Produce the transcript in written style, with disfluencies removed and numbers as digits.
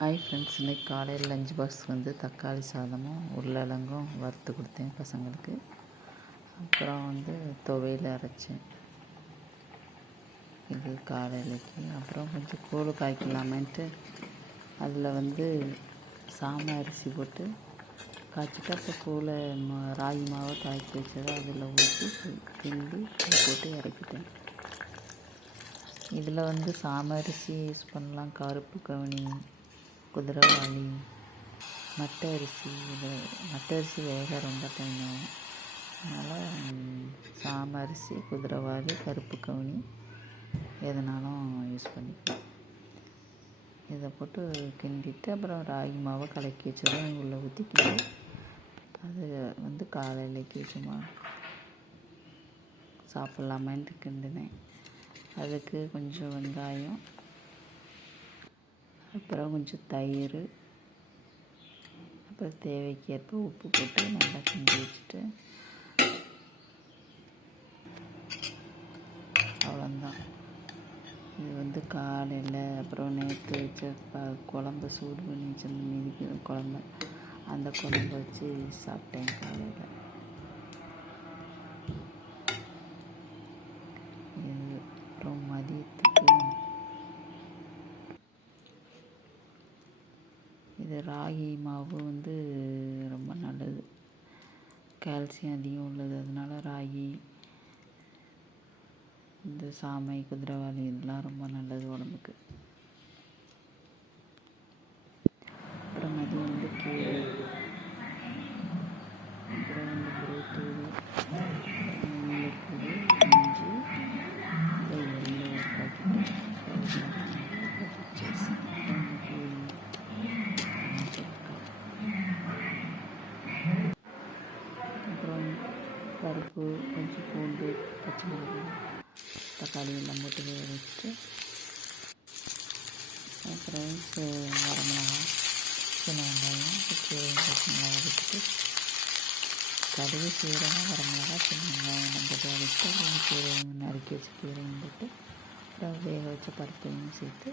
Hi friends, இன்றைக்கி காலையில் lunch box வந்து தக்காளி சாதமும் உருளைக்கிழங்கும் வறுத்து கொடுத்தேன் பசங்களுக்கு. அப்புறம் வந்து துவையல் அரைச்சேன் இது காலையிலைக்கு. அப்புறம் கொஞ்சம் கூழ் காய்க்கலாமேன்ட்டு அதில் வந்து சாமை அரிசி போட்டு காய்ச்சிட்டு அப்புறம் கூழை ராகி மாவை காய்ச்சி வச்சதை அதில் ஊற்றி கிண்டி போட்டு இறக்கிட்டேன். இதில் வந்து சாமை அரிசி யூஸ் பண்ணலாம், கருப்பு கவுனி, குதிரைவாலி, மட்டை அரிசி. மட்டை அரிசி வேக ரொம்ப டைம் ஆகும். அதனால் சாமை அரிசி, குதிரைவாலி, கருப்பு கவுனி எதுனாலும் யூஸ் பண்ணிக்கலாம். இதை போட்டு கிண்டிட்டு அப்புறம் ராகி மாவை கலக்கி வச்சதும் உள்ளே ஊற்றி கிண்டி அது வந்து காலையிலைக்கு சும்மா சாப்பிட்லாமேன்ட்டு கிண்டினேன். அதுக்கு கொஞ்சம் வெங்காயம், அப்புறம் கொஞ்சம் தயிர், அப்புறம் தேவைக்கேற்ப உப்பு போட்டு நல்லா கிண்டி வச்சுட்டு அவ்வளோந்தான். இது வந்து காலையில் அப்புறம் நேற்று வச்ச குழம்பு சூடு பண்ணி வச்சிருந்த மீதிக்கு குழம்பு, அந்த குழம்பு வச்சு சாப்பிட்டேன் காலையில். அப்புறம் மதியத்துக்கு இது ராகி மாவு வந்து ரொம்ப நல்லது, கால்சியம் அதிகம் உள்ளது. அதனால ராகி, இந்த சாமை, குதிரைவாலி இதெல்லாம் ரொம்ப நல்லது உடம்புக்கு. அப்புறம் மதியம் வந்து கீரை, அப்புறம் வந்து புரோட்டீன், முல்லைப்பூ, இஞ்சி, எள்ளு ஒரு பாக்கெட்டு, பச்சரிசி, அப்புறம் பருப்பு, கொஞ்சம் பூண்டு, பச்சை மிளகாய், தக்காளி எல்லாம் போட்டு வேக வச்சுட்டு அப்புறம் வரமிளகா, சின்ன வெங்காயம், கீரையும் பச்சை மிளகாய் வச்சுட்டு கடுகு, சீரகம், வரமிளகா, சின்ன வெங்காயம் நம்ம போட்டு வச்சுட்டு அப்புறம் கீரையும் நறுக்கி வச்ச கீரையும் போட்டு அப்புறம் வேக வச்ச பருப்பையும் சேர்த்து